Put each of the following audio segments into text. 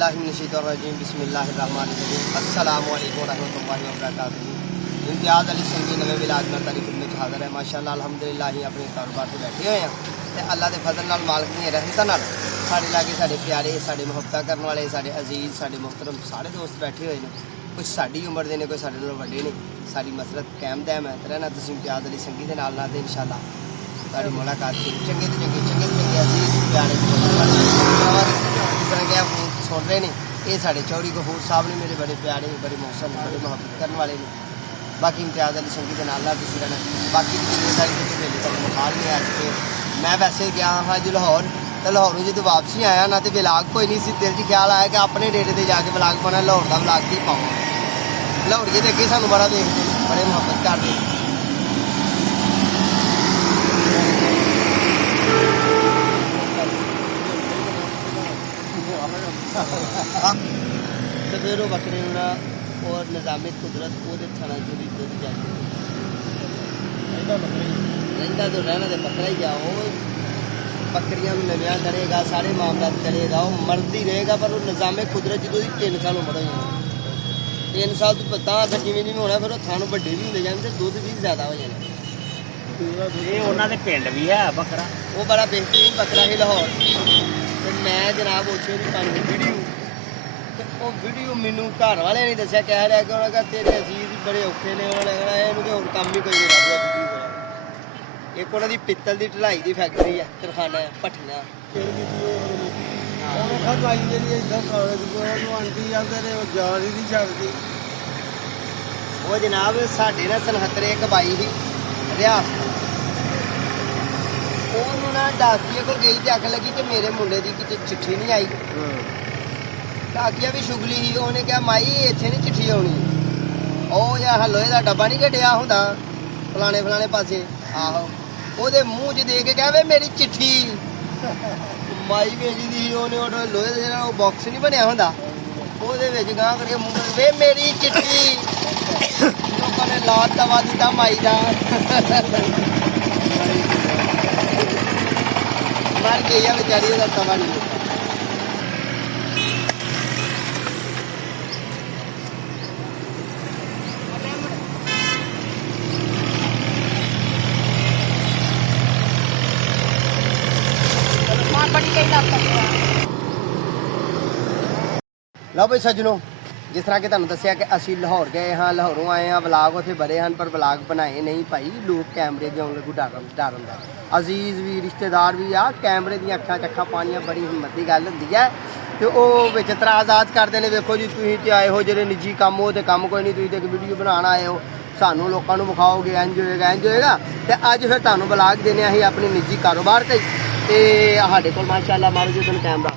औज़ुबिल्लाहिमिनश्शैतानिर्रजीम बिस्मिल्लाहिर्रहमानिर्रहीम अस्सलामु अलैकुम रहमतुल्लाहि व बरकातुहू। इम्तियाज़ अली संगी नवे विलाग में तारी खिदमत हाज़िर है। माशाअल्लाह अल्हम्दुलिल्लाह ही अपने कारोबार से बैठे हुए हैं तो अल्लाह के फजल नाल मालिक दी रहमत नाल साडे लागे साडे प्यारे साडे मुहब्बत करने वाले साडे अजीज़ साडे मुहतरम सारे दोस्त बैठे हुए हैं। कुछ साडी उम्र दे ने कोई साडे नालों वड्डे ने। साडी मसरत कायम दैम है रहना तुसीं इम्तियाज़ अली संगी दे नाल नाल इंशाअल्लाह साडी मुलाकात की चंगे तो चंगे अजीज़ प्यारे जिस तरह के आप सुन रहे हैं ये साढ़े चौड़ी गफूर साहब ने मेरे बड़े प्यारे बड़े मौसम बड़े मुहब्बत करने वाले ने। बाकी इम्तियाज़ अली संगी के नाल तुम रहना बाकी जिम्मेदारी किसी मेले तक मुखाल नहीं अज के मैं वैसे गया हाँ जो लाहौर तो लाहौरों जो वापसी आया ना तो विलाग कोई नहीं सी दिल ख्याल आया कि अपने डेरे से जाके विलाग पाना लाहौर का विलाग ही पाऊँ। लाहौरिए तो अगे सानू बड़ा देखते बड़े मुहब्बत करते तो फिर वो बकरे और निज़ाम कुदरत वो थाना जो रहता तो रहना तो बकरा ही आ वो बकरियां नविया करेगा सारे मामला करेगा वो मर्दी रहेगा पर वो निज़ाम कुदरत जो 3 साल उम्र हो जाए 3 साल तो पता फिर जिमें जिमें होना फिर वो थानों बड़े भी होते जाने दुध भी ज़्यादा हो जाना। उन्होंने पिंड भी है बकरा वो बड़ा बेहतरीन बकरा है लाहौर तो मैं जनाब उसे वीडियो मैनू घर वाले नहीं दसिया कह रहा कि उन्होंने कहा तेरे अजीज बड़े औखे ने उन्होंने कहना इन्हों तो काम ही कोई नहीं लभदा। एक उन्होंने पित्तल की ढलाई की फैक्ट्री है कारखाना है भट्ठियां वो जनाब साढ़े ना 77 एक बाई ही रियासत ना डाकिए को गई तो आख लगी कि मेरे मुंडे की कितनी चिट्ठी नहीं आई। डाकिया भी शुगली ही उन्हें कहा माई इतने नहीं चिट्ठी आनी ओ या लोहे का डब्बा नहीं कटिया होंगे फलाने फलाने पासे आहो वो मूँह च दे के कह वे मेरी चिट्ठी माई भेजी दी उन्हें लोहे का जो बॉक्स नहीं बनया होंगे वो गाह करके मूँह वे मेरी चिट्ठी लोगों ने लात दवा दिता माई का मर गई है बेचारी का तवा नहीं होता। लो भाई सज्जनों जिस तरह कि तुहानूं दस्सिया कि असीं लाहौर गए हाँ लाहौरों आए हाँ व्लाग उत्थे बड़े हैं पर व्लाग बनाए नहीं भाई लोग कैमरे अगे आउण लगू डर हुंदा अजीज़ भी रिश्तेदार भी आ कैमरे दी अखां च अखां पानियां बड़ी हिम्मत की गल हुंदी है तो वो विच इतराज़ात करते हैं वेखो जी तुसीं ते आए हो जेह्ड़े निजी कम्म हो तो कम्म कोई नहीं तुसीं ते एक वीडियो बनाना आए हो सानू लोगों को विखाओगे इंज होएगा तो अज फिर तुहानूं व्लाग देने असीं अपने निजी कारोबार ते साडे कोल माशाअल्लाह मारो जी तुहानूं कैमरा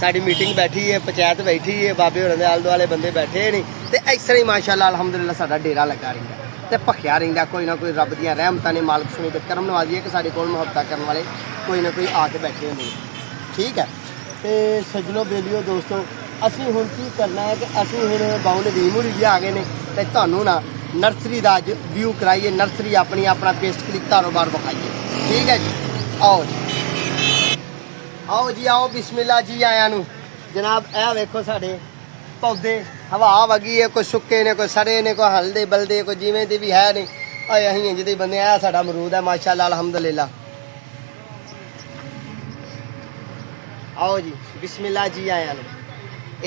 साड़ी मीटिंग बैठी है पंचायत बैठी है बाबे होने आले दुआले बंदे बैठे नहीं तो इस तरह ही माशाअल्लाह अल्हम्दुलिल्लाह साडा डेरा लगा रहिंदा ते भखिया रहिंदा कोई ना कोई रब दियां रहमतां ने मालिक सुनी ते करम नवाजी है कि साडे कोल मुहब्बत करने वाले कोई ना कोई आके बैठे होंदे ठीक है। तो सज्जनों बेलियो दोस्तों असीं हुण की करना है कि असीं हुण बाऊ नदीम होरी भी आ गए ने ते तुहानूं ना नर्सरी का अज व्यू कराइए नर्सरी अपनी अपना पेस्ट क्लिक कारोबार विखाइए ठीक है जी। आओ जी आओ बिस्मिल्लाह जी आया नू जनाब ए वेखो साढ़े पौधे हवा वगी है कोई सुक्के ने कोई सड़े ने कोई हलदे बलदे कोई जिमें दे भी है नहीं अं जिदे बंदे है साढ़ा अमरूद है माशाअल्लाह अल्हम्दुलिल्लाह। आओ जी बिस्मिल्लाह जी आया नू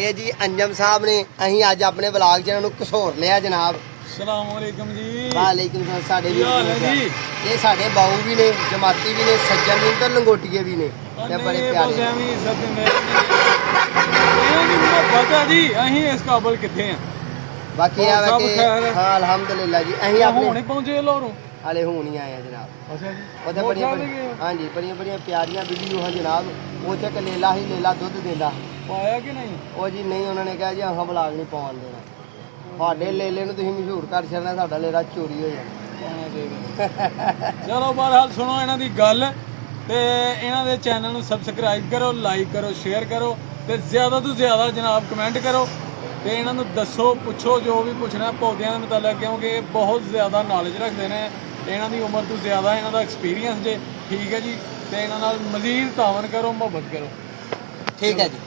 ये जी अंजम साहब ने अं अज अपने ब्लाग च इन्होंने घसोर लिया जनाब। सलामुअलैकुम जी वालेकुम सलाम साढ़े भी ये साढ़े बाऊ भी ने जमाती भी ने सज्जन भी तो लंगोटिए भी ने बड़े प्यारे बाकी हाँ अल्हम्दुलिल्लाह जी अहीं अपने पहुंचे लाहौरों हाले हुण ही आए जनाब हाँ जी बड़िया बड़िया प्यारियां वीडियो हैं जनाब वो एक लेला ही लेला दुध देंदा पाया कि नहीं वो जी नहीं उन्होंने कहा जी अहां ब्लाग नहीं पाउण देना साडे लेले नूं तुसीं मशहूर कर छड़ना साडा लेला चोरी हो जाना। चलो बहरहाल सुनो इन्हां दी गल ते इन्हां दे चैनल नूं सबसक्राइब करो लाइक करो शेयर करो ते ज़्यादा तो ज़्यादा जनाब कमेंट करो ते इन्हां नूं दसो पुछो जो भी पुछना पौधों के मुताबिक क्योंकि बहुत ज़्यादा नॉलेज रखते हैं इन्हां दी उम्र तो ज़्यादा इन्हां दा एक्सपीरियंस जे ठीक है जी ते इन्हां नाल मज़ीद तावन करो मुहब्बत करो ठीक है जी।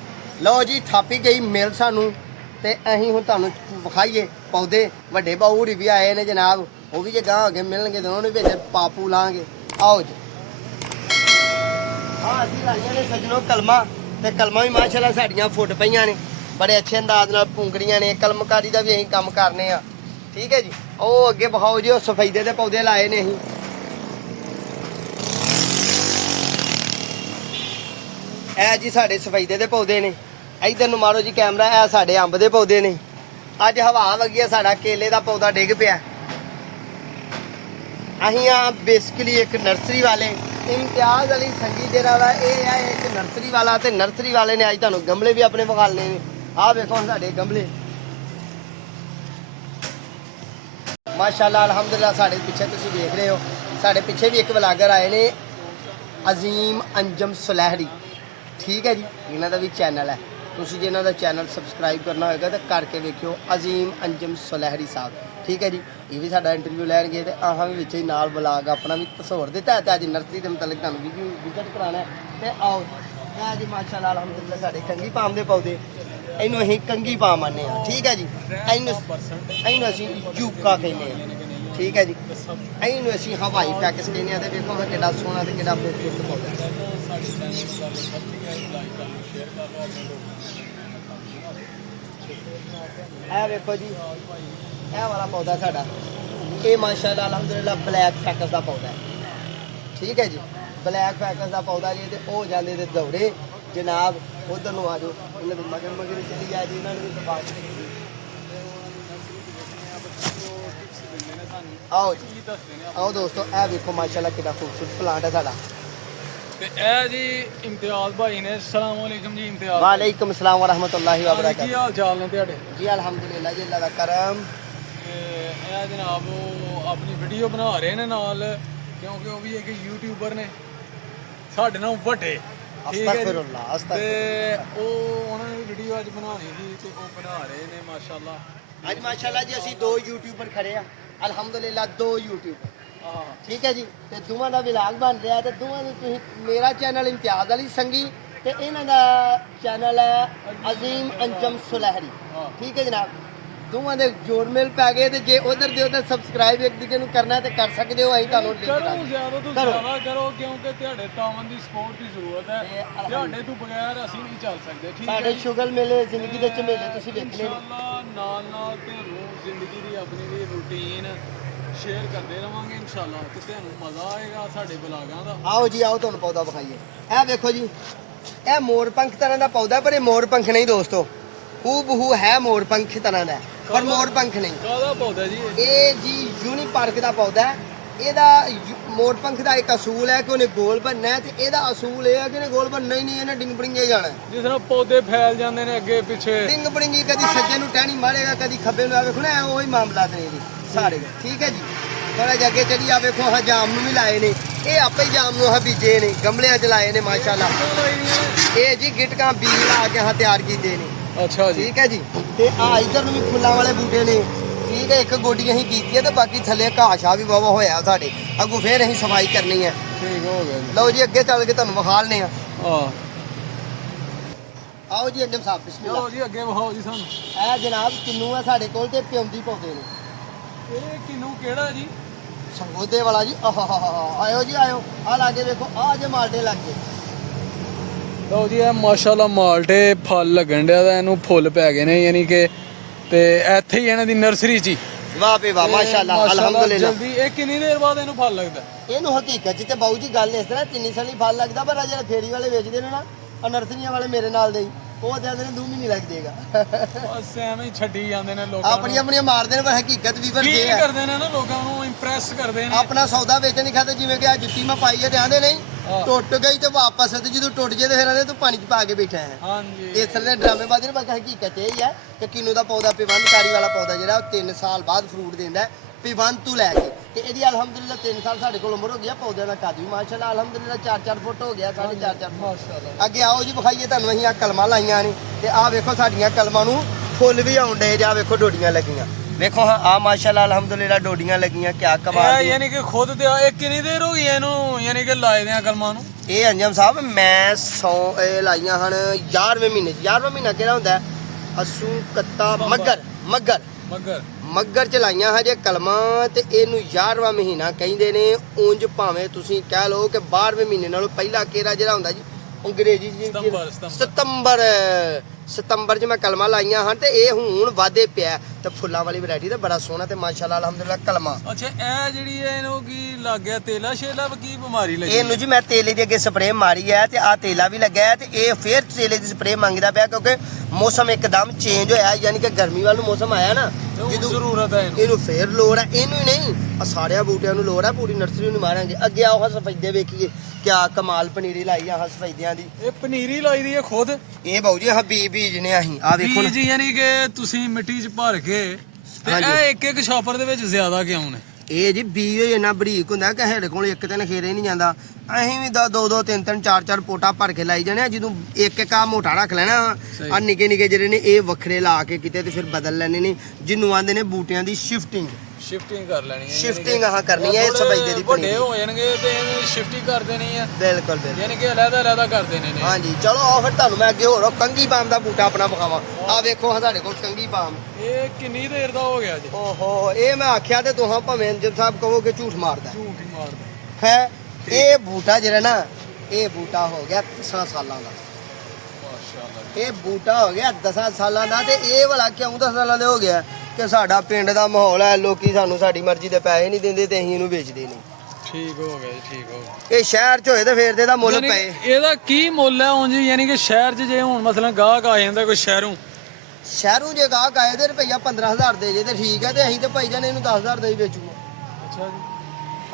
ਲਓ ਜੀ ਥਾਪੀ ਗਈ ਮਿਲ ਸਾਨੂੰ ਤੇ ਅਸੀਂ ਹੁਣ ਤੁਹਾਨੂੰ ਵਿਖਾਈਏ ਪੌਦੇ। ਵੱਡੇ ਬਾਊ ਹੋਰੀ ਵੀ ਆਏ ਨੇ ਜਨਾਬ, ਉਹ ਵੀ ਜੇ ਗਾਂ ਹੋ ਕੇ ਮਿਲਣਗੇ ਤੇ ਉਹਨਾਂ ਨੂੰ ਵਿੱਚ ਪਾਪੂ ਲਾਂਗੇ। ਆਓ ਜੀ। ਹਾਂ ਅਸੀਂ ਲਾਈਆਂ ਨੇ ਸੱਜਣੋ ਕਲਮਾਂ, ਤੇ ਕਲਮਾਂ ਵੀ ਮਾਸ਼ਾਅੱਲਾ ਸਾਡੀਆਂ ਫੁੱਟ ਪਈਆਂ ਨੇ, ਬੜੇ ਅੱਛੇ ਅੰਦਾਜ਼ ਨਾਲ ਪੁੰਗੜੀਆਂ ਨੇ। ਕਲਮਕਾਰੀ ਦਾ ਵੀ ਅਸੀਂ ਕੰਮ ਕਰਨੇ ਆ, ਠੀਕ ਹੈ ਜੀ। ਉਹ ਅੱਗੇ ਵਿਖਾਓ ਜੀ, ਉਹ ਸਫੈਦੇ ਦੇ ਪੌਦੇ ਲਾਏ ਨੇ ਅਸੀਂ। ਇਹ ਜੀ ਸਾਡੇ ਸਫੈਦੇ ਦੇ ਪੌਦੇ ਨੇ। ਇਧਰ ਨੂੰ ਮਾਰੋ ਜੀ ਕੈਮਰਾ, ਇਹ ਸਾਡੇ ਅੰਬ ਦੇ ਪੌਦੇ ਨੇ। ਅੱਜ ਹਵਾ ਵਗੀ ਆ, ਸਾਡਾ ਕੇਲੇ ਦਾ ਪੌਦਾ ਡਿੱਗ ਪਿਆ। ਅਸੀਂ ਆ ਬੇਸਿਕਲੀ ਇੱਕ ਨਰਸਰੀ ਵਾਲੇ, ਇਮਤਿਆਜ਼ ਅਲੀ ਸੰਗੀ ਜਿਹੜਾ ਵਾ ਇਹ ਆ ਇੱਕ ਨਰਸਰੀ ਵਾਲਾ, ਤੇ ਨਰਸਰੀ ਵਾਲੇ ਨੇ ਅੱਜ ਤੁਹਾਨੂੰ ਗਮਲੇ ਵੀ ਆਪਣੇ ਵਿਖਾਲਣੇ ਨੇ। ਆਹ ਵੇਖੋ ਸਾਡੇ ਗਮਲੇ ਮਾਸ਼ਾਅੱਲਾ ਅਲਹਮਦੁਲਿਲਾ। ਸਾਡੇ ਪਿੱਛੇ ਤੁਸੀਂ ਦੇਖ ਰਹੇ ਹੋ, ਸਾਡੇ ਪਿੱਛੇ ਵੀ ਇੱਕ ਵਲਾਗਰ ਆਏ ਨੇ, ਅਜ਼ੀਮ ਅੰਜਮ ਸੁਲਹਿਰੀ, ਠੀਕ ਹੈ ਜੀ। ਇਹਨਾਂ ਦਾ ਵੀ ਚੈਨਲ ਹੈ, ਤੁਸੀਂ ਜੇ ਇਹਨਾਂ ਦਾ ਚੈਨਲ ਸਬਸਕ੍ਰਾਈਬ ਕਰਨਾ ਹੋਏਗਾ ਤਾਂ ਕਰਕੇ ਵੇਖਿਓ, ਅਜ਼ੀਮ ਅੰਜਮ ਸੁਲਹਿਰੀ ਸਾਹਿਬ, ਠੀਕ ਹੈ ਜੀ। ਇਹ ਵੀ ਸਾਡਾ ਇੰਟਰਵਿਊ ਲੈਣਗੇ ਤੇ ਆਹਾਂ ਵੀ ਵਿੱਚ ਹੀ ਨਾਲ ਵਲਾਗ ਆਪਣਾ ਵੀ ਤਸਵਰ ਦਿੱਤਾ ਤੇ ਅੱਜ ਨਰਸਰੀ ਦੇ ਮੁਤਲਕ ਤੁਹਾਨੂੰ ਵੀ ਵਿਜ਼ਿਟ ਕਰਾਉਣਾ ਹੈ। ਤੇ ਆਓ ਇਹ ਜੀ ਮਾਸ਼ਾਅੱਲਾ ਅਲਹਮਦੁਲਿਲਾ ਸਾਡੇ ਕੰਗੀ ਪਾਮ ਦੇ ਪੌਦੇ, ਇਹਨੂੰ ਅਸੀਂ ਕੰਗੀ ਪਾਮ ਆਨੇ ਆ, ਠੀਕ ਹੈ ਜੀ। ਇਹਨੂੰ ਅਸੀਂ ਯੂਕਾ ਕਹਿੰਦੇ ਆ, ਠੀਕ ਹੈ ਜੀ। ਇਹਨੂੰ ਅਸੀਂ ਹਵਾਈ ਫੈਕਸ ਕਹਿੰਦੇ ਆ। ਤੇ ਵੇਖੋ ਕਿੰਨਾ ਸੋਹਣਾ ਤੇ ਕਿੰਨਾ ਖੂਬਸੂਰਤ ਪੌਦਾ। ਇਹ ਵੇਖੋ ਜੀ, ਇਹ ਵਾਲਾ ਪੌਦਾ ਸਾਡਾ, ਇਹ ਮਾਸ਼ਾਅੱਲਾ ਅਲਹਮਦੁਲਿਲਾ ਬਲੈਕ ਫੈਕਸ ਦਾ ਪੌਦਾ ਹੈ, ਠੀਕ ਹੈ ਜੀ। ਬਲੈਕ ਫੈਕਸ ਦਾ ਪੌਦਾ ਜੀ। ਤੇ ਉਹ ਜਾਂਦੇ ਤੇ ਦੌੜੇ ਜਨਾਬ, ਉਧਰ ਨੂੰ ਆ ਜਾਓ, ਇਹਨਾਂ ਦੇ ਮਗਰ ਚਲੀ ਜਾ ਜੀ, ਇਹਨਾਂ ਨੂੰ ਵੀ ਬਾਤ। ਆਓ ਜੀ, ਆਓ ਦੋਸਤੋ, ਇਹ ਵੇਖੋ ਮਾਸ਼ਾਅੱਲਾ ਕਿੰਨਾ ਖੂਬਸੂਰਤ ਪਲਾਂਟ ਹੈ ਸਾਡਾ। ਤੇ ਇਹ ਜੀ ਇਮਤਿਆਜ਼ ਭਾਈ ਨੇ, ਸਲਾਮ ਅਲੈਕੁਮ ਜੀ ਇਮਤਿਆਜ਼। ਵਾਲੇਕੁਮ ਸਲਾਮ व रहमतुल्लाहि व ਕੀ बरकातहू। ਹਾਲ ਚਾਲ ਨੇ ਤੁਹਾਡੇ? जी अल्हम्दुलिल्लाह जी, अल्लाह का करम। ਤੇ ਇਹ ਜਨਾਬ ਉਹ ਆਪਣੀ ਵੀਡੀਓ ਬਣਾ ਰਹੇ ਨੇ ਨਾਲ, ਕਿਉਂਕਿ ਉਹ ਵੀ ਇੱਕ ਯੂਟਿਊਬਰ ਨੇ ਸਾਡੇ ਨਾਲ ਵੱਡੇ, ਠੀਕ ਹੈ ਜੀ। ਅਸਤਗਫਿਰੁल्लाह, ਤੇ ਅਸਤਗਫਿਰੁल्लाह। ਉਹ ਉਹਨਾਂ ਨੇ ਵੀਡੀਓ ਅੱਜ ਬਣਾਉਣੀ ਸੀ ਤੇ ਉਹ ਬਣਾ ਰਹੇ ਨੇ ਮਾਸ਼ਾਅੱਲਾ। ਅੱਜ ਮਾਸ਼ਾਅੱਲਾ ਜੀ ਅਸੀਂ ਦੋ ਯੂਟਿਊਬਰ ਖੜੇ ਆ, ਅਲਹਮਦੁਲਿल्लाह ਦੋ ਯੂਟਿਊਬਰ, ਹਾਂ ਠੀਕ ਹੈ ਜੀ। ਤੇ ਦੋਵਾਂ ਦਾ ਵਿਲਾਗ ਬਣ ਰਿਹਾ, ਤੇ ਦੋਵਾਂ ਨੂੰ ਤੁਸੀਂ, ਮੇਰਾ ਚੈਨਲ ਇਮਤਿਆਜ਼ ਅਲੀ ਸੰਗੀ ਤੇ ਇਹਨਾਂ ਦਾ ਚੈਨਲ ਹੈ ਅਜ਼ੀਮ ਅੰਜਮ ਸੁਲਹਿਰੀ, ਹਾਂ ਠੀਕ ਹੈ ਜਨਾਬ। ਦੋਵਾਂ ਦੇ ਜੋੜ ਮੇਲ ਪੈ ਗਏ, ਤੇ ਜੇ ਉਧਰ ਦੇ ਉਧਰ ਸਬਸਕ੍ਰਾਈਬ ਇੱਕ ਦੂਜੇ ਨੂੰ ਕਰਨਾ ਤੇ ਕਰ ਸਕਦੇ ਹੋ। ਅਸੀਂ ਤੁਹਾਨੂੰ ਲਿੰਕ ਕਰੋ, ਕਰਾ ਜ਼ਿਆਦਾ ਤੋਂ ਕਰੋ। ਜ਼ਿਆਦਾ ਕਰੋ, ਕਿਉਂਕਿ ਤੁਹਾਡੇ ਤਾਵਨ ਦੀ ਸਪੋਰਟ ਦੀ ਜ਼ਰੂਰਤ ਹੈ। ਤੇ ਤੁਹਾਡੇ ਤੋਂ ਬਗੈਰ ਅਸੀਂ ਨਹੀਂ ਚੱਲ ਸਕਦੇ, ਠੀਕ ਹੈ ਸਾਡੇ ਜੀ। ਸ਼ੁਗਲ ਮੇਲੇ, ਜ਼ਿੰਦਗੀ ਦੇ ਝਮੇਲੇ ਤੁਸੀਂ ਵੇਖਣੇ ਨੇ। ਇਨਸ਼ਾਅੱਲਾ ਨਾਲ ਨਾਲ ਤੁਹਾਨੂੰ ਜ਼ਿੰਦਗੀ ਦੀ ਆਪਣੀ ਵੀ ਰੂਟੀਨ ਸ਼ੇਅਰ ਕਰਦੇ ਰਵਾਂਗੇ ਇਨਸ਼ਾਅੱਲਾ, ਤੇ ਤੁਹਾਨੂੰ ਮਜ਼ਾ ਆਏਗਾ ਸਾਡੇ ਬਲਾਗਾਂ ਦਾ। ਆਓ ਜੀ, ਆਓ ਤੁਹਾਨੂੰ ਪੌਦਾ ਵਿਖਾਈਏ। ਇਹ ਵੇਖੋ ਜੀ, ਇਹ ਮੋਰਪੰਖ ਤਰ੍ਹਾਂ ਦਾ ਪੌਦਾ, ਪਰ ਇਹ ਮੋਰਪੰਖ ਨਹੀਂ ਦੋਸਤੋ, ਹੂ ਹੈ ਮੋਰਪੰਖ ਤਰ੍ਹਾਂ ਦਾ, ਪਰ ਮੋਰਪੰਖ ਨਹੀਂ। ਕਾਹਦਾ ਪੌਦਾ ਜੀ ਇਹ? ਇਹ ਜੀ ਯੂਨੀ ਪਾਰਕ ਦਾ ਪੌਦਾ ਹੈ। ਇਹਦਾ ਮੋਰਪੰਖ ਦਾ ਇੱਕ ਅਸੂਲ ਹੈ ਕਿ ਉਹਨੇ ਗੋਲ ਬਣਨਾ ਹੈ, ਤੇ ਇਹਦਾ ਅਸੂਲ ਇਹ ਹੈ ਕਿ ਇਹਨੇ ਗੋਲ ਬਣਨਾ ਹੀ ਨਹੀਂ, ਇਹਨੇ ਡਿੰਗ ਬੜਿੰਗੇ ਜਾਣਾ ਹੈ। ਜਿਸ ਤਰ੍ਹਾਂ ਪੌਦੇ ਫੈਲ ਜਾਂਦੇ ਨੇ ਅੱਗੇ ਪਿੱਛੇ, ਡਿੰਗ ਬੜਿੰਗੀ ਕਦੀ ਸੱਜੇ ਨੂੰ ਟਹਿਣੀ ਮਾਰੇਗਾ, ਕਦੀ ਖੱਬੇ ਨੂੰ ਆ ਵੇਖੋ ਨਾ, ਉਹੀ ਮਾਮਲਾ ਨੇ ਜੀ ਸਾਰੇ, ਠੀਕ ਹੈ ਜੀ। ਥੋੜਾ ਜਿਹਾ ਅੱਗੇ ਚੜੀ ਆ ਵੇਖੋ, ਹਾਂ ਜਾਮ ਨੂੰ ਵੀ ਲਾਏ ਨੇ, ਇਹ ਆਪੇ ਹੀ ਜਾਮ ਨੂੰ ਬੀਜੇ ਨੇ, ਗਮਲਿਆਂ 'ਚ ਲਾਏ ਨੇ ਮਾਸ਼ਾਅੱਲਾ। ਇਹ ਜੀ ਗਿਟਕਾਂ ਬੀਜ ਲਾ ਕੇ ਤਿਆਰ ਕੀਤੇ ਨੇ, ਅੱਛਾ ਜੀ, ਠੀਕ ਹੈ ਜੀ। ਤੇ ਆ ਇਧਰ ਨੂੰ ਵੀ ਫੁੱਲਾਂ ਵਾਲੇ ਬੂਟੇ ਨੇ, ਠੀਕ ਹੈ। ਇੱਕ ਗੋਡੀ ਅਸੀਂ ਕੀਤੀ ਹੈ, ਤੇ ਬਾਕੀ ਥੱਲੇ ਘਾਹ ਛਾਹ ਵੀ ਵਾਵਾ ਹੋਇਆ ਸਾਡੇ, ਅੱਗੋਂ ਫੇਰ ਅਸੀਂ ਸਫਾਈ ਕਰਨੀ ਹੈ। ਠੀਕ ਹੋ ਗਿਆ ਜੀ। ਲਓ ਜੀ ਅੱਗੇ ਚੱਲ ਕੇ ਤੁਹਾਨੂੰ ਵਿਖਾਲਨੇ ਆ। ਹਾਂ ਆਓ ਜੀ ਅੰਜਮ ਸਾਹਿਬ, ਬਿਸਮਿਲ੍ਲਾ। ਚਲੋ ਜੀ ਅੱਗੇ ਵਿਖਾਓ ਜੀ ਸਾਨੂੰ। ਇਹ ਜਨਾਬ ਕਿੰਨੂ ਆ ਸਾਡੇ ਕੋਲ, ਤੇ ਪਿਉਂਦੀ ਪੌਦੇ ਨੇ। ਇਹ ਕਿਨੂੰ ਕਿਹੜਾ ਜੀ? ਸੰਗੋਦੇ ਵਾਲਾ ਜੀ। ਆਇਓ ਜੀ ਆਇਓ, ਆ ਲਾਗੇ ਵੇਖੋ, ਆ ਜੇ ਮਾਲਟੇ ਲੱਗੇ। ਲਓ ਜੀ ਇਹ ਮਾਸ਼ਾਅੱਲਾ ਮਾਲਟੇ ਫਲ ਲੱਗਣ ਡਿਆ, ਤਾਂ ਇਹਨੂੰ ਫੁੱਲ ਪੈ ਗਏ ਨੇ, ਯਾਨੀ ਕਿ ਤੇ ਇੱਥੇ ਹੀ ਇਹਨਾਂ ਦੀ ਨਰਸਰੀ 'ਚ ਹੀ। ਵਾਹ ਬੇ ਵਾਹ, ਮਾਸ਼ਾਅੱਲਾ ਅਲਹਮਦੁਲਿल्लाह। ਜਲਦੀ ਇਹ ਕਿੰਨੀ ਦੇਰ ਬਾਅਦ ਇਹਨੂੰ ਫਲ ਲੱਗਦਾ? ਇਹਨੂੰ ਹਕੀਕਤ 'ਚ ਤੇ ਬਾਊ ਜੀ ਗੱਲ ਇਸ ਤਰ੍ਹਾਂ 3 ਸਾਲੀ ਫਲ ਲੱਗਦਾ, ਪਰ ਆ ਜਿਹੜਾ ਫੇਰੀ ਵਾਲੇ ਵੇਚਦੇ ਨੇ ਨਾ, ਆ ਨਰਸਰੀਆਂ ਵਾਲੇ ਮੇਰੇ ਨਾਲ ਦੇ ਹੀ, ਉਹ ਤੇ ਆਂਦੇ ਨੇ 2 ਮਹੀਨੇ ਲੱਗ ਜਾਏਗਾ। ਬਸ ਐਵੇਂ ਹੀ ਛੱਡੀ ਜਾਂਦੇ ਨੇ ਲੋਕਾਂ ਨੂੰ। ਆਪਣੀਆਂ ਮਾਰਦੇ ਨੇ, ਪਰ ਹਕੀਕਤ ਵੀ ਕੀ ਵਰਗੇ ਆ। ਕਰਦੇ ਨੇ ਨਾ, ਲੋਕਾਂ ਨੂੰ ਇੰਪ੍ਰੈਸ ਕਰਦੇ ਨੇ। ਆਪਣਾ ਸੌਦਾ ਵੇਚਣ ਨਹੀਂ ਖਾਤੇ, ਜਿਵੇਂ ਕਿ ਆ ਜੁੱਤੀ ਮੈਂ ਪਾਈ ਹੈ ਤੇ ਆਂਦੇ ਨਹੀਂ ਹਾਂ। ਟੁੱਟ ਗਈ ਤੇ ਵਾਪਸ, ਤੇ ਜਦੋਂ ਟੁੱਟ ਜੇ ਤੇ ਫਿਰ ਆਂਦੇ ਤੂੰ ਪਾਣੀ 'ਚ ਪਾ ਕੇ ਬੈਠਾ ਹੈ। ਹਾਂਜੀ ਇਸ ਤਰ੍ਹਾਂ ਦੇ ਡਰਾਮੇਬਾਜ਼ੀ ਨੇ, ਬਾਕੀ ਹਕੀਕਤ ਇਹ ਹੀ ਹੈ ਕਿ ਕਿੰਨੂ ਦਾ ਪੌਦਾ, ਪਿਵੰਦਕਾਰੀ ਵਾਲਾ ਪੌਦਾ ਜਿਹੜਾ, ਉਹ 3 ਸਾਲ ਬਾਅਦ ਫਰੂਟ ਦਿੰਦਾ ਹੈ, ਪਿਵੰਦ ਤੋਂ ਲੈ ਕੇ। ਤੇ ਇਹਦੀ ਅਲਹਮਦੁਲਿल्लाह 3 ਸਾਲ ਸਾਡੇ ਕੋਲ ਉਮਰ ਹੋ ਗਈ ਆ। ਪੌਦਿਆਂ ਦਾ ਕੱਦ ਵੀ ਮਾਸ਼ਾਅੱਲਾ ਅਲਹਮਦੁਲਿल्लाह 4-4 ਫੁੱਟ ਹੋ ਗਿਆ, 4.5 ਫੁੱਟ। ਮਾਸ਼ਾਅੱਲਾ। ਅੱਗੇ ਆਓ ਜੀ ਵਿਖਾਈਏ ਤੁਹਾਨੂੰ, ਅਸੀਂ ਆ ਕਲਮਾਂ ਲਾਈਆਂ ਨੇ, ਤੇ ਆਹ ਵੇਖੋ ਸਾਡੀਆਂ ਕਲਮਾਂ ਨੂੰ ਫੁੱਲ ਵੀ ਆਉਣ ਡੇ, ਜਾਂ ਵੇਖੋ ਡੋਡੀਆਂ ਲੱਗੀਆਂ, ਵੇਖੋ ਹਾਂ ਆ ਮਾਸ਼ਾਅੱਲਾ ਅਲਹਮਦੁਲਿਲਾ ਡੋਡੀਆਂ ਲੱਗੀਆਂ ਕਿਆ ਕਮਾਲ ਇਹ ਦੀ। ਯਾਨੀ ਕਿ ਖੁਦ ਤੇ ਇਹ ਕਿੰਨੀ ਦੇਰ ਹੋ ਗਈ ਇਹਨੂੰ ਯਾਨੀ ਕਿ ਲਾਏ ਦਿਆਂ ਕਲਮਾਂ ਨੂੰ? ਇਹ ਅੰਜਮ ਸਾਹਿਬ ਮੈਂ 100 ਇਹ ਲਾਈਆਂ ਹਨ 11ਵੇਂ ਮਹੀਨੇ 'ਚ। 11ਵਾਂ ਮਹੀਨਾ ਕਿਹੜਾ ਹੁੰਦਾ? ਅਸੂ ਕੱਤਾ ਮੱਗਰ ਮੱਗਰ ਮਗਰ ਮੱਗਰ ਚ ਲਾਈਆਂ ਹਜੇ ਕਲਮਾਂ ਤੇ ਇਹਨੂੰ 11ਵਾਂ ਮਹੀਨਾ ਕਹਿੰਦੇ ਨੇ। ਉਂਝ ਭਾਵੇਂ ਤੁਸੀਂ ਕਹਿ ਲਓ ਕਿ 12ਵੇਂ ਮਹੀਨੇ ਨਾਲੋਂ ਪਹਿਲਾ ਕਿਹੜਾ ਜਿਹੜਾ ਹੁੰਦਾ ਜੀ ਅੰਗਰੇਜ਼ੀ ਜੀ ਸਤੰਬਰ ਸਤੰਬਰ 'ਚ ਮੈਂ ਕਲਮਾਂ ਲਾਈਆਂ ਹਨ ਤੇ ਇਹ ਹੁਣ ਵਾਧੇ ਪਿਆ ਤੇ ਫੁੱਲਾਂ ਵਾਲੀ ਵੈਰਾਈਟੀ ਤੇ ਬੜਾ ਸੋਹਣਾ ਤੇ ਮਾਸ਼ਾਅੱਲਾ ਅਲਹਮਦੁਲਿਲਾ ਕਲਮਾਂ। ਅੱਛਾ ਇਹ ਜਿਹੜੀ ਹੈ ਇਹਨੂੰ ਕੀ ਲੱਗ ਗਿਆ ਤੇਲਾ ਸ਼ੇਲਾ ਕੀ ਬਿਮਾਰੀ ਲੱਗੀ? ਇਹਨੂੰ ਜੀ ਮੈਂ ਤੇਲੇ ਦੀ ਅੱਗੇ ਸਪਰੇਅ ਮਾਰੀ ਹੈ ਤੇ ਆ ਤੇਲਾ ਵੀ ਲੱਗਾ ਹੈ ਤੇ ਇਹ ਫੇਰ ਤੇਲੇ ਦੀ ਸਪਰੇਅ ਮੰਗਦਾ ਪਿਆ ਕਿਉਂਕਿ ਮੌਸਮ ਇੱਕਦਮ ਚੇਂਜ ਹੋਇਆ ਯਾਨੀ ਕਿ ਗਰਮੀ ਵੱਲ ਨੂੰ ਮੌਸਮ ਆਇਆ ਨਾ ਜਦੋਂ ਜ਼ਰੂਰਤ ਹੈ ਇਹਨੂੰ ਫੇਰ ਲੋੜ ਹੈ। ਇਹਨੂੰ ਹੀ ਨਹੀਂ ਆ ਸਾਰਿਆਂ ਬੂਟਿਆਂ ਨੂੰ ਲੋੜ ਹੈ, ਪੂਰੀ ਨਰਸਰੀ ਨੂੰ ਮਾਰਾਂਗੇ। ਅੱਗੇ ਆਓ ਸਫੈਦੇ ਵੇਖੀਏ ਕਿਆ ਕਮਾਲ ਪਨੀਰੀ ਲਾਈ ਆ ਸਫੈਦਿਆਂ ਦੀ। ਇਹ ਪਨੀਰੀ ਲਾਈ ਦੀ ਹੈ ਖੁਦ? ਇਹ ਬਾਊ ਜੀ ਬੀਜ ਬੀਜਨੇ ਅਸੀਂ ਆ ਵੇਖੋ ਨਾ। ਬੀਜ ਯਾਨੀ ਕਿ ਤੁਸੀਂ ਮਿੱਟੀ 'ਚ ਭਰ ਕੇ ਤੇ ਇਹ ਇੱਕ ਇੱਕ ਸ਼ਾਪਰ ਦੇ ਵਿੱਚ ਜ਼ਿਆਦਾ ਕਿਉਂ ਨੇ? ਇਹ ਜੀ ਬੀਜ ਇੰਨਾ ਬਰੀਕ ਹੁੰਦਾ ਕਿ ਸਾਡੇ ਕੋਲ ਇੱਕ ਦਿਨ ਖੇਰੇ ਨਹੀਂ ਜਾਂਦਾ। ਅਸੀਂ ਵੀ ਦੋ ਤਿੰਨ ਚਾਰ ਚਾਰ ਪੋਟਾ ਭਰ ਕੇ ਲਾਈ ਜਾਣੇ। ਜਦੋਂ ਇੱਕ ਇੱਕ ਆ ਮੋਟਾ ਰੱਖ ਲੈਣਾ ਆ ਨਿੱਕੇ ਨਿੱਕੇ ਜਿਹੜੇ ਨੇ ਇਹ ਵੱਖਰੇ ਲਾ ਕੇ ਕਿਤੇ ਤੇ ਫਿਰ ਬਦਲ ਲੈਣੇ ਨੇ ਜਿਹਨੂੰ ਆਂਦੇ ਨੇ ਬੂਟਿਆਂ ਦੀ ਸ਼ਿਫਟਿੰਗ ਕਰ ਲੈਣੀ ਹੈ। ਸ਼ਿਫਟਿੰਗ ਕਰਨੀ ਹੈ ਇਹ ਸਫੈਦੇ ਦੀ ਵੱਡੇ ਹੋ ਜਾਣਗੇ ਤੇ ਇਹਨੂੰ ਸ਼ਿਫਟਿੰਗ ਕਰ ਦੇਣੀ ਹੈ। ਬਿਲਕੁਲ ਯਾਨੀ ਕਿ ਅਲੱਗਾ ਕਰ ਦੇਣੇ ਨੇ। ਹਾਂਜੀ ਚਲੋ ਆਓ ਫਿਰ ਤੁਹਾਨੂੰ ਮੈਂ ਅੱਗੇ ਹੋਰ ਕੰਗੀ ਪਾਮ ਦਾ ਬੂਟਾ ਆਪਣਾ ਵਿਖਾਵਾਂ। ਆ ਵੇਖੋ ਸਾਡੇ ਕੋਲ ਕੰਗੀ ਪਾਮ। ਇਹ ਕਿੰਨੀ ਦੇਰ ਦਾ ਹੋ ਗਿਆ ਜੀ? ਓਹੋ ਇਹ ਮੈਂ ਆਖਿਆ ਤੇ ਤੁਸੀਂ ਭਾਵੇਂ ਅੰਜਮ ਸਾਹਿਬ ਕਹੋਗੇ ਝੂਠ ਮਾਰਦਾ ਹੈ। ਇਹ ਬੂਟਾ ਜਿਹੜਾ ਨਾ ਇਹ ਬੂਟਾ ਹੋ ਗਿਆ 10 ਸਾਲਾਂ ਦਾ। ਮਾਸ਼ਾਅੱਲਾ ਇਹ ਬੂਟਾ ਹੋ ਗਿਆ 10 ਸਾਲਾਂ ਦਾ ਤੇ ਇਹ ਵਾਲਾ ਕਿਉਂ 10 ਸਾਲਾਂ ਦੇ ਹੋ ਗਿਆ ਕਿ ਸਾਡਾ ਪਿੰਡ ਦਾ ਮਾਹੌਲ ਹੈ, ਲੋਕੀ ਸਾਨੂੰ ਸਾਡੀ ਮਰਜ਼ੀ ਦੇ ਪੈਸੇ ਨਹੀਂ ਦਿੰਦੇ ਤੇ ਅਸੀਂ ਇਹਨੂੰ ਵੇਚਦੇ ਨਹੀਂ। ਠੀਕ ਹੋ ਗਿਆ ਜੀ, ਠੀਕ ਹੋ ਗਿਆ। ਇਹ ਸ਼ਹਿਰ 'ਚ ਹੋਏ ਤੇ ਫੇਰ ਤੇ ਇਹਦਾ ਮੁੱਲ ਪਏ। ਇਹਦਾ ਕੀ ਮੁੱਲ ਹੈ ਉਂਝ ਯਾਨੀ ਕਿ ਸ਼ਹਿਰ 'ਚ ਜੇ ਹੁਣ ਮਸਲਾਂ ਗਾਹਕ ਆ ਜਾਂਦਾ ਕੋਈ ਸ਼ਹਿਰੋਂ ਜੇ ਗਾਹਕ ਆਏ ਤੇ ਰੁਪਈਆ 15,000 ਦੇ ਜੇ ਤੇ ਠੀਕ ਹੈ ਤੇ ਅਸੀਂ ਤੇ ਭਾਈ ਜਾਨ ਇਹਨੂੰ 10,000 ਦੇ ਹੀ ਵੇਚੂਗਾ। ਅੱਛਾ ਜੀ।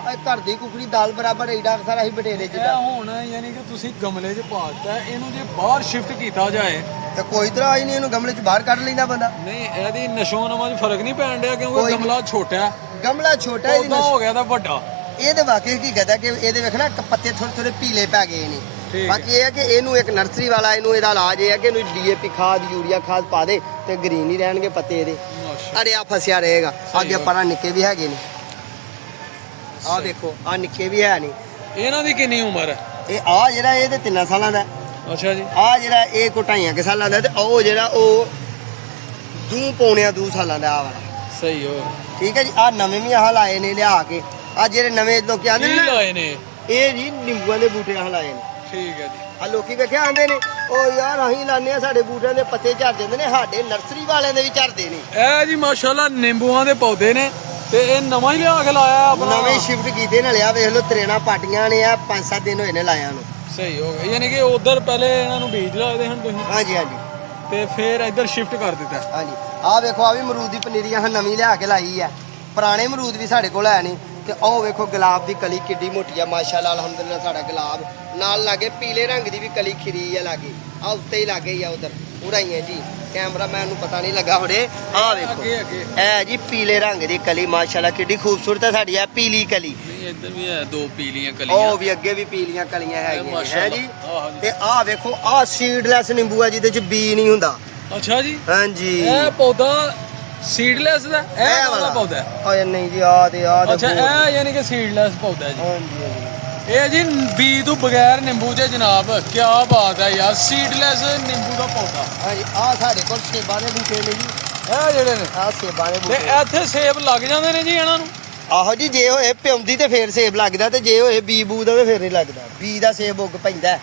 ਇਹ ਘਰ ਦੀ ਕੁਕੜੀ ਦਾਲ ਬਰਾਬਰ ਏਡਾ ਸਾਰਾ ਅਸੀਂ ਬਟੇਰੇ 'ਚ ਇਹ ਹੁਣ ਯਾਨੀ ਕਿ ਤੁਸੀਂ ਗਮਲੇ 'ਚ ਪਾ ਦਿੱਤਾ, ਇਹਨੂੰ ਜੇ ਬਾਹਰ ਸ਼ਿਫਟ ਕੀਤਾ ਜਾਏ ਤੇ ਕੋਈ ਤਰ੍ਹਾਂ ਹੀ ਨਹੀਂ, ਇਹਨੂੰ ਗਮਲੇ 'ਚ ਬਾਹਰ ਕੱਢ ਲੈਂਦਾ ਬੰਦਾ। ਨਹੀਂ ਇਹਦੀ ਨਸ਼ੋ ਨਮਾਂ 'ਚ ਫਰਕ ਨਹੀਂ ਪੈਣ ਡਿਆ ਕਿਉਂਕਿ ਗਮਲਾ ਛੋਟਾ ਹੈ। ਗਮਲਾ ਛੋਟਾ ਇਹਦੀ ਹੋ ਗਿਆ ਤਾਂ ਵੱਡਾ। ਇਹ ਤੇ ਵਾਕਈ ਹਕੀਕਤ ਹੈ ਕਿ ਇਹਦੇ ਵੇਖਣਾ ਪੱਤੇ ਥੋੜੇ ਥੋੜੇ ਪੀਲੇ ਪੈ ਗਏ ਨੇ। ਬਾਕੀ ਇਹ ਹੈ ਕਿ ਇਹਨੂੰ ਇੱਕ ਨਰਸਰੀ ਵਾਲਾ ਇਹਨੂੰ ਇਹਦਾ ਇਲਾਜ ਇਹ ਹੈ ਕਿ ਇਹਨੂੰ ਡੀਏਪੀ ਖਾਦ ਯੂਰੀਆ ਖਾਦ ਪਾ ਦੇ ਤੇ ਗ੍ਰੀਨ ਹੀ ਰਹਿਣਗੇ ਪੱਤੇ ਇਹਦੇ। ਅੜਿਆ ਫਸਿਆ ਰਹੇਗਾ। ਅੱਗੇ ਪਰਾਂ ਨਿੱਕੇ ਵੀ ਹੈਗੇ ਨੇ। ਆਹ ਦੇਖੋ ਆ ਨਿੱਕੇ ਵੀ ਹੈ ਨਹੀਂ। ਇਹਨਾਂ ਦੀ ਕਿੰਨੀ ਉਮਰ ਹੈ? ਇਹ ਆ ਜਿਹੜਾ ਇਹ ਤੇ 3 ਸਾਲਾਂ ਦਾ। ਅੱਛਾ ਜੀ। ਆ ਜਿਹੜਾ ਇਹ ਕੋ 2.5 ਸਾਲਾਂ ਦਾ ਤੇ ਉਹ ਜਿਹੜਾ ਉਹ 2 ਸਾਲਾਂ ਦਾ ਆ ਵਾਲਾ। ਸਹੀ ਹੋ ਠੀਕ ਹੈ ਜੀ। ਆ ਨਵੇਂ ਵੀ ਆਹ ਲਾਏ ਨੇ ਲਿਆ ਕੇ। ਆ ਜਿਹੜੇ ਨਵੇਂ ਲੋਕੀ ਆਂਦੇ ਨੇ ਲਾਏ ਨੇ ਇਹ ਜੀ ਨਿੰਬੂਆਂ ਦੇ ਬੂਟੇ ਆਹ ਲਾਏ ਨੇ। ਠੀਕ ਹੈ ਜੀ। ਆ ਲੋਕੀ ਵੇਖਿਆ ਆਂਦੇ ਨੇ ਉਹ ਯਾਰ ਅਸੀਂ ਲਾਉਂਦੇ ਆ ਸਾਡੇ ਬੂਟਿਆਂ ਦੇ ਪੱਤੇ ਝੜ ਜਾਂਦੇ ਨੇ, ਸਾਡੇ ਨਰਸਰੀ ਵਾਲਿਆਂ ਦੇ ਵੀ ਝੜਦੇ ਨੇ। ਇਹ ਜੀ ਮਾਸ਼ਾਅੱਲਾ ਨਿੰਬੂਆਂ ਦੇ ਪੌਦੇ ਨੇ ਤੇ ਇਹ ਨਵਾਂ ਹੀ ਲਿਆ ਕੇ ਲਾਇਆ ਆਪਣਾ। ਨਵੇਂ ਸ਼ਿਫਟ ਕੀਤੇ ਨਾਲੇ ਆ ਵੇਖ ਲਓ ਤਰੇਣਾ ਪਾਟੀਆਂ ਨੇ ਆ 5-7 ਦਿਨ ਹੋਏ ਨੇ ਲਾਇਆ ਨੂੰ। ਸਹੀ ਹੋ ਗਿਆ। ਯਾਨੀ ਕਿ ਉਧਰ ਪਹਿਲੇ ਇਹਨਾਂ ਨੂੰ ਬੀਜ ਲਾਏ ਹਨ ਤੁਸੀਂ? ਹਾਂਜੀ ਹਾਂਜੀ ਤੇ ਫਿਰ ਇੱਧਰ ਸ਼ਿਫਟ ਕਰ ਦਿੱਤਾ। ਹਾਂਜੀ ਆ ਵੇਖੋ ਆ ਵੀ ਅਮਰੂਦ ਦੀ ਪਨੀਰੀ ਆ ਨਵੀਂ ਲਿਆ ਕੇ ਲਾਈ ਆ। ਪੁਰਾਣੇ ਅਮਰੂਦ ਵੀ ਸਾਡੇ ਕੋਲ ਹੈ ਨਹੀਂ ਤੇ ਉਹ ਵੇਖੋ ਗੁਲਾਬ ਦੀ ਕਲੀ ਕਿੱਡੀ ਮੋਟੀ ਆ ਮਾਸ਼ਾਅੱਲਾ ਅਲਹਮਦੁਲਿਲਾ। ਸਾਡਾ ਗੁਲਾਬ ਨਾਲ ਲਾਗੇ ਪੀਲੇ ਰੰਗ ਦੀ ਵੀ ਕਲੀ ਖਿਰੀ ਆ ਲਾਗੇ। ਆ ਉੱਤੇ ਹੀ ਲਾਗੇ ਹੀ ਆ ਉਧਰ ਪੂਰਾ ਹੀ ਹੈ ਜੀ। ਕੈਮਰਾਮੈਨ ਨੂੰ ਪਤਾ ਨਹੀਂ ਲੱਗਾ ਹੁਣੇ। ਆ ਵੇਖੋ ਇਹ ਜੀ ਪੀਲੇ ਰੰਗ ਦੀ ਕਲੀ ਮਾਸ਼ਾਅੱਲਾ ਕਿੱਡੀ ਖੂਬਸੂਰਤ ਹੈ ਸਾਡੀ ਆ ਪੀਲੀ ਕਲੀ। ਨਹੀਂ ਇੱਧਰ ਵੀ ਹੈ 2 ਪੀਲੀਆਂ ਕਲੀਆਂ। ਉਹ ਵੀ ਅੱਗੇ ਵੀ ਪੀਲੀਆਂ ਕਲੀਆਂ ਹੈਗੀਆਂ ਹੈ ਜੀ। ਤੇ ਆ ਵੇਖੋ ਆ ਸੀਡਲੈਸ ਨਿੰਬੂ ਆ ਜਿਹਦੇ ਚ ਬੀ ਨਹੀਂ ਹੁੰਦਾ। ਅੱਛਾ ਜੀ। ਹਾਂਜੀ ਇਹ ਪੌਦਾ ਸੀਡਲੈਸ ਦਾ ਇਹ ਵਾਲਾ ਪੌਦਾ? ਓਏ ਨਹੀਂ ਜੀ ਆ ਤੇ ਆ। ਅੱਛਾ ਇਹ ਯਾਨੀ ਕਿ ਸੀਡਲੈਸ ਪੌਦਾ ਜੀ। ਹਾਂਜੀ ਹਾਂਜੀ ਇਹ ਜੀ ਬੀ ਤੋਂ ਬਗੈਰ ਨਿੰਬੂ ਜੇ ਜਨਾਬ ਕੀ ਬਾਤ ਹੈ ਯਾਰ। ਸੀਡਲੈਸ ਨਿੰਬੂ ਦਾ ਪੌਦਾ। ਹਾਂਜੀ ਆ ਸਾਡੇ ਕੋਲ ਸੇਬਾਂ ਦੇ ਬੂਟੇ ਨੇ ਜੀ। ਇਹ ਜਿਹੜੇ ਨੇ ਆ ਸੇਬਾਂ ਦੇ ਤੇ ਬੂਟੇ ਇੱਥੇ ਸੇਬ ਲੱਗ ਜਾਂਦੇ ਨੇ ਜੀ ਇਹਨਾਂ ਨੂੰ? ਆਹੋ ਜੀ ਜੇ ਹੋਏ ਪਿਉਂਦੀ ਤੇ ਫੇਰ ਸੇਬ ਲੱਗਦਾ ਤੇ ਜੇ ਹੋਏ ਬੀ ਬੂ ਦਾ ਤੇ ਫੇਰ ਨਹੀਂ ਲੱਗਦਾ। ਬੀ ਦਾ ਸੇਬ ਉੱਗ ਪੈਂਦਾ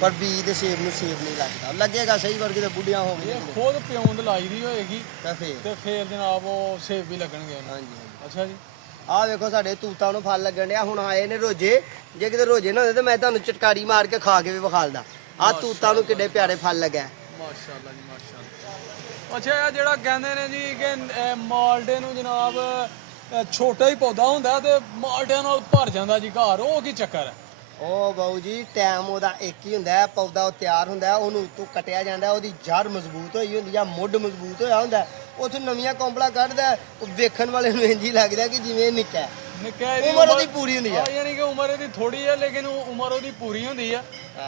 ਪਰ ਬੀ ਦੇ ਸੇਬ ਨੂੰ ਸੇਬ ਨਹੀਂ ਲੱਗਦਾ। ਲੱਗੇਗਾ ਸਹੀ ਵਰਗੇ ਤੇ ਬੁੱਢੀਆਂ ਹੋ ਗਈਆਂ ਖੁਦ ਪਿਉਂਦ ਲਾਈ ਦੀ ਹੋਏਗੀ ਤੇ ਫੇਰ ਜਨਾਬ ਉਹ ਸੇਬ ਵੀ ਲੱਗਣਗੇ। ਹਾਂਜੀ ਅੱਛਾ ਜੀ। ਆ ਵੇਖੋ ਸਾਡੇ ਤੂਤਾਂ ਨੂੰ ਫਲ ਲੱਗਣ ਡਿਆ। ਹੁਣ ਆਏ ਨੇ ਰੋਜੇ। ਜੇ ਕਿਤੇ ਰੋਜੇ ਨਾ ਹੁੰਦੇ ਤਾਂ ਮੈਂ ਤੁਹਾਨੂੰ ਚਟਕਾਰੀ ਮਾਰ ਕੇ ਖਾ ਕੇ ਵੀ ਵਿਖਾਲਦਾ। ਆ ਤੂਤਾਂ ਨੂੰ ਕਿੱਡੇ ਪਿਆਰੇ ਫਲ ਲੱਗਾ। ਮਾਸ਼ਾਅੱਲਾ ਜੀ ਮਾਸ਼ਾਅੱਲਾ। ਅੱਛਾ ਇਹ ਜਿਹੜਾ ਕਹਿੰਦੇ ਨੇ ਜੀ ਕਿ ਮਾਲਡੇ ਨੂੰ ਜਨਾਬ ਛੋਟਾ ਹੀ ਪੌਦਾ ਹੁੰਦਾ ਤੇ ਮਾਲਡਿਆਂ ਨਾਲ ਭਰ ਜਾਂਦਾ ਜੀ ਘਰ, ਉਹ ਕੀ ਚੱਕਰ ਹੈ? ਉਹ ਬਾਊ ਜੀ ਟਾਈਮ ਉਹਦਾ ਇੱਕ ਹੀ ਹੁੰਦਾ ਹੈ। ਪੌਦਾ ਉਹ ਤਿਆਰ ਹੁੰਦਾ ਉਹਨੂੰ ਉੱਤੋਂ ਕੱਟਿਆ ਜਾਂਦਾ, ਉਹਦੀ ਜੜ ਮਜ਼ਬੂਤ ਹੋਈ ਹੁੰਦੀ ਆ, ਮੁੱਢ ਮਜ਼ਬੂਤ ਹੋਇਆ ਹੁੰਦਾ। ਉੱਥੋਂ ਨਵੀਆਂ ਕੰਪਲਾ ਕੱਢਦਾ ਉਹ ਵੇਖਣ ਵਾਲੇ ਨੂੰ ਇੰਝ ਹੀ ਲੱਗਦਾ ਕਿ ਜਿਵੇਂ ਨਿੱਕਾ। ਨਿੱਕਾ ਇਹਦੀ ਉਮਰ ਉਹਦੀ ਪੂਰੀ ਹੁੰਦੀ ਆ। ਯਾਨੀ ਕਿ ਉਮਰ ਇਹਦੀ ਥੋੜੀ ਹੈ ਲੇਕਿਨ ਉਮਰ ਉਹਦੀ ਪੂਰੀ ਹੁੰਦੀ ਆ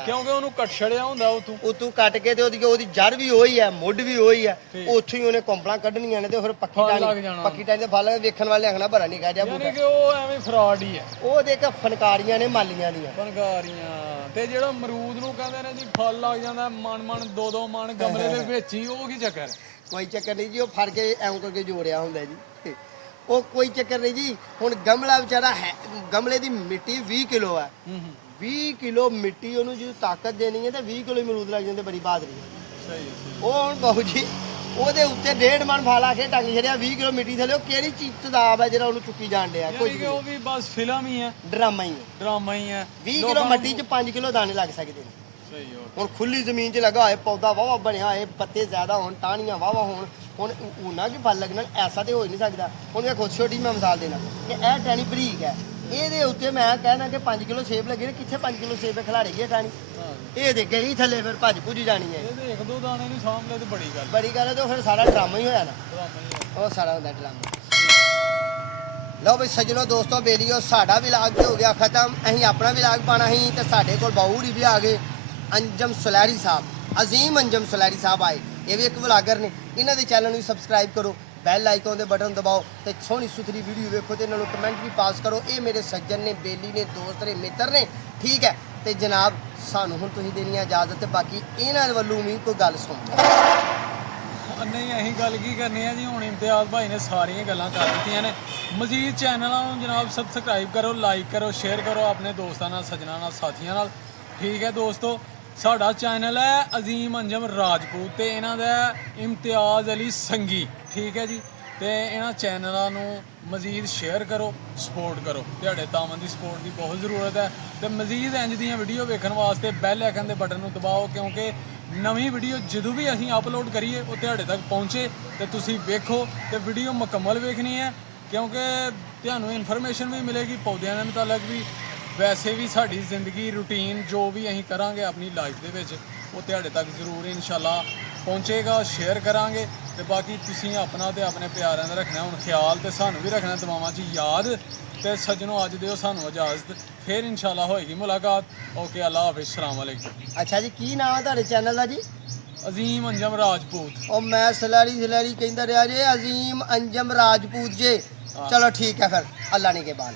ਕਿਉਂਕਿ ਉਹਨੂੰ ਕੱਟ ਛੜਿਆ ਹੁੰਦਾ ਉਤੋਂ ਕੱਟ ਕੇ ਤੇ ਉਹਦੀ ਜੜ ਵੀ ਉਹੀ ਹੈ, ਮੁੱਢ ਵੀ ਉਹੀ ਹੈ, ਉੱਥੋਂ ਹੀ ਉਹਨੇ ਕੰਪਲਾਂ ਕੱਢਣੀਆਂ ਨੇ ਤੇ ਫਿਰ ਪੱਕੀ ਟਾਣੀ ਦੇ ਫਲ ਵੇਖਣ ਵਾਲੇ ਆਖਣਾ ਭਰਾ ਨਹੀਂ ਕਹਿ ਯਾਨੀ ਕਿ ਉਹ ਐਵੇਂ ਫਰਾਡ ਹੀ ਹੈ। ਉਹ ਦੇਖ ਫਨਕਾਰੀਆਂ ਨੇ ਮਾਲੀਆਂ ਦੀਆਂ ਫਨਕਾਰੀਆਂ ਤੇ ਜਿਹੜਾ ਅਮਰੂਦ ਨੂੰ ਕਹਿੰਦੇ ਨੇ ਜੀ ਫਲ ਲੱਗ ਜਾਂਦਾ ਮਣ ਦੋ ਦੋ ਮਣ ਗਮਲੇ ਦੇ ਵਿੱਚ ਹੀ, ਉਹ ਕੀ ਚੱਕਰ? ਕੋਈ ਚੱਕਰ ਨਹੀਂ ਜੀ, ਉਹ ਫੜ ਕੇ ਐਂ ਕਰਕੇ ਜੋੜਿਆ ਹੁੰਦਾ ਜੀ, ਉਹ ਕੋਈ ਚੱਕਰ ਨਹੀਂ ਜੀ। ਹੁਣ ਗਮਲਾ ਵਿਚਾਰਾ ਹੈ, ਗਮਲੇ ਦੀ ਮਿੱਟੀ 20 ਕਿਲੋ ਹੈ, 20 ਕਿਲੋ ਮਿੱਟੀ ਉਹਨੂੰ ਜੇ ਤਾਕਤ ਦੇਣੀ ਹੈ ਤੇ 20 ਕਿਲੋ ਅਮਰੂਦ ਲੱਗ ਜਾਂਦੇ, ਬੜੀ ਬਹਾਦਰੀ ਹੈ। ਸਹੀ ਉਹ ਹੁਣ ਬਾਬੂ ਜੀ ਉਹਦੇ ਉੱਤੇ 1.5 ਮਣ ਫਾਲਾ ਕੇ ਟੰਗ ਛੜਿਆ 20 ਕਿਲੋ ਮਿੱਟੀ ਥੱਲੇ, ਉਹ ਕਿਹੜੀ ਚੀਜ਼ ਤਦਾਬ ਹੈ ਜਿਹੜਾ ਉਹਨੂੰ ਚੁੱਕੀ ਜਾਣ ਡਿਆ? ਕੁਝ ਵੀ, ਉਹ ਵੀ ਬਸ ਫਿਲਮ ਹੀ ਹੈ, ਡਰਾਮਾ ਹੀ ਹੈ, ਡਰਾਮਾ ਹੀ ਹੈ। 20 ਕਿਲੋ ਮਿੱਟੀ 'ਚ 5 ਕਿਲੋ ਦਾਣੇ ਲੱਗ ਸਕਦੇ ਨੇ। ਸਹੀ ਹੋ। ਹੁਣ ਖੁੱਲੀ ਜ਼ਮੀਨ 'ਚ ਲਗਾ ਹੋਏ ਪੌਦਾ ਵਾਵਾ ਬਣਿਆ ਹੋਏ, ਪੱਤੇ ਜ਼ਿਆਦਾ ਹੋਣ, ਟਾਹਣੀਆਂ ਵਾਵਾ ਹੋਣ, ਹੁਣ ਉਹਨਾਂ ਕੀ ਫਲ ਲੱਗਣਾ? ਐਸਾ ਤੇ ਹੋ ਹੀ ਨਹੀਂ ਸਕਦਾ। ਹੁਣ ਵੇਖੋ ਛੋਟੀ ਮੈਂ ਮਿਸਾਲ ਦੇਣਾ ਕਿ ਇਹ ਟਾਹਣੀ ਬਰੀਕ ਹੈ, ਇਹਦੇ ਉੱਤੇ ਮੈਂ ਕਹਿਣਾ ਕਿ 5 ਕਿਲੋ ਸੇਬ ਲੱਗੇ ਨੇ, ਕਿੱਥੇ 5 ਕਿਲੋ ਸੇਬ ਖਿਲਾੜੀ ਗਈ ਟਾਹਣੀ? ਇਹ ਦੇ ਗਈ ਥੱਲੇ ਫਿਰ ਭੱਜ ਭੁੱਜ ਜਾਣੀ ਹੈ। ਇਹਦੇ ਇੱਕ ਦੋ ਦਾਣੇ ਨਹੀਂ ਸਾਂਭ ਲੈ ਤੇ ਬੜੀ ਗੱਲ ਹੈ ਤੇ ਫਿਰ ਸਾਰਾ ਡਰਾਮਾ ਹੀ ਹੋਇਆ ਨਾ, ਉਹ ਸਾਰਾ ਹੁੰਦਾ ਡਰਾਮਾ। ਲਓ ਬਈ ਸੱਜਣੋ ਦੋਸਤੋ ਬੇਲੀਓ, ਸਾਡਾ ਵਿਲਾਗ ਤੇ ਹੋ ਗਿਆ ਖਤਮ। ਅਸੀਂ ਆਪਣਾ ਵਿਲਾਗ ਪਾਣਾ ਸੀ ਤੇ ਸਾਡੇ ਕੋਲ ਬਾਹੂਰੀ ਵੀ ਆ ਗਏ, ਅੰਜਮ ਸੁਲੈਰੀ ਸਾਹਿਬ, ਅਜ਼ੀਮ ਅੰਜਮ ਸੁਲੈਰੀ ਸਾਹਿਬ ਆਏ। ਇਹ ਵੀ ਇੱਕ ਵਲਾਗਰ ਨੇ, ਇਹਨਾਂ ਦੇ ਚੈਨਲ ਨੂੰ ਸਬਸਕ੍ਰਾਈਬ ਕਰੋ, ਬੈਲ ਆਈਕਨ ਦੇ ਬਟਨ ਦਬਾਓ ਤੇ ਸੋਹਣੀ ਸੁਥਰੀ ਵੀਡੀਓ ਵੇਖੋ ਤੇ ਇਹਨਾਂ ਨੂੰ ਕਮੈਂਟ ਵੀ ਪਾਸ ਕਰੋ। ਇਹ ਮੇਰੇ ਸੱਜਣ ਨੇ, ਬੇਲੀ ਨੇ, ਦੋਸਤ ਨੇ, ਮਿੱਤਰ ਨੇ, ਠੀਕ ਹੈ। ਤੇ ਜਨਾਬ ਸਾਨੂੰ ਹੁਣ ਤੁਸੀਂ ਦੇਣੀ ਇਜਾਜ਼ਤ, ਤੇ ਬਾਕੀ ਇਹਨਾਂ ਵੱਲੋਂ ਵੀ ਕੋਈ ਗੱਲ ਸੁਣੋ। ਨਹੀਂ ਅਸੀਂ ਗੱਲ ਕੀ ਕਰਨੀ ਹੈ ਜੀ, ਹੁਣ ਇਮਤਿਆਜ਼ ਭਾਈ ਨੇ ਸਾਰੀਆਂ ਗੱਲਾਂ ਕਰ ਦਿੱਤੀਆਂ ਨੇ। ਮਜ਼ੀਦ ਚੈਨਲਾਂ ਨੂੰ ਜਨਾਬ ਸਬਸਕ੍ਰਾਈਬ ਕਰੋ, ਲਾਈਕ ਕਰੋ, ਸ਼ੇਅਰ ਕਰੋ ਆਪਣੇ ਦੋਸਤਾਂ ਨਾਲ, ਸੱਜਣਾਂ ਨਾਲ, ਸਾਥੀਆਂ ਨਾਲ, ਠੀਕ ਹੈ ਦੋਸਤੋ। ਸਾਡਾ ਚੈਨਲ ਹੈ ਅਜ਼ੀਮ ਅੰਜਮ ਰਾਜਪੂਤ ਤੇ ਇਹਨਾਂ ਦਾ ਇਮਤਿਆਜ਼ ਅਲੀ ਸੰਗੀ, ਠੀਕ ਹੈ ਜੀ। ਤੇ ਇਹਨਾਂ ਚੈਨਲਾਂ ਨੂੰ ਮਜ਼ੀਦ ਸ਼ੇਅਰ ਕਰੋ, ਸਪੋਰਟ ਕਰੋ, ਤੁਹਾਡੇ ਤਾਵਾਂ ਦੀ ਸਪੋਰਟ ਦੀ ਬਹੁਤ ਜ਼ਰੂਰਤ ਹੈ। ਤੇ ਮਜ਼ੀਦ ਇੰਜ ਦੀਆਂ ਵੀਡੀਓ ਵੇਖਣ ਵਾਸਤੇ ਬੈਲ ਆਈਕਨ ਦੇ ਬਟਨ ਨੂੰ ਦਬਾਓ, ਕਿਉਂਕਿ ਨਵੀਂ ਵੀਡੀਓ ਜਦੋਂ ਵੀ ਅਸੀਂ ਅਪਲੋਡ ਕਰੀਏ ਉਹ ਤੁਹਾਡੇ ਤੱਕ ਪਹੁੰਚੇ ਤੇ ਤੁਸੀਂ ਵੇਖੋ ਤੇ ਵੀਡੀਓ ਮੁਕੰਮਲ ਵੇਖਣੀ ਹੈ, ਕਿਉਂਕਿ ਤੁਹਾਨੂੰ ਇਨਫੋਰਮੇਸ਼ਨ ਵੀ ਮਿਲੇਗੀ ਪੌਦਿਆਂ ਦੇ ਮੁਤਾਲਕ ਵੀ, ਵੈਸੇ ਵੀ ਸਾਡੀ ਜ਼ਿੰਦਗੀ ਰੂਟੀਨ ਜੋ ਵੀ ਅਸੀਂ ਕਰਾਂਗੇ ਆਪਣੀ ਲਾਈਫ ਦੇ ਵਿੱਚ ਉਹ ਤੁਹਾਡੇ ਤੱਕ ਜ਼ਰੂਰ ਇਨਸ਼ਾਅੱਲਾ ਪਹੁੰਚੇਗਾ, ਸ਼ੇਅਰ ਕਰਾਂਗੇ। ਤੇ ਬਾਕੀ ਤੁਸੀਂ ਆਪਣਾ ਤੇ ਆਪਣੇ ਪਿਆਰਿਆਂ ਦਾ ਰੱਖਣਾ ਹੁਣ ਖਿਆਲ, ਤੇ ਸਾਨੂੰ ਵੀ ਰੱਖਣਾ ਦਿਮਾਗਾਂ 'ਚ ਯਾਦ। ਤੇ ਸੱਜਣੋ ਅੱਜ ਦਿਓ ਸਾਨੂੰ ਇਜਾਜ਼ਤ, ਫਿਰ ਇਨਸ਼ਾਅੱਲਾ ਹੋਏਗੀ ਮੁਲਾਕਾਤ। ਓਕੇ, ਅੱਲਾ ਹਾਫਿਜ਼, ਸਲਾਮ ਵਾਲੇਕੁਮ। ਅੱਛਾ ਜੀ, ਕੀ ਨਾਮ ਹੈ ਤੁਹਾਡੇ ਚੈਨਲ ਦਾ ਜੀ? ਅਜ਼ੀਮ ਅੰਜਮ ਰਾਜਪੂਤ। ਉਹ ਮੈਂ ਸਲੈਰੀ ਕਹਿੰਦਾ ਰਿਹਾ ਜੇ, ਅਜ਼ੀਮ ਅੰਜਮ ਰਾਜਪੂਤ ਜੇ। ਚਲੋ ਠੀਕ ਹੈ ਫਿਰ, ਅੱਲਾ ਨੇ ਕੇ ਬਾਲ।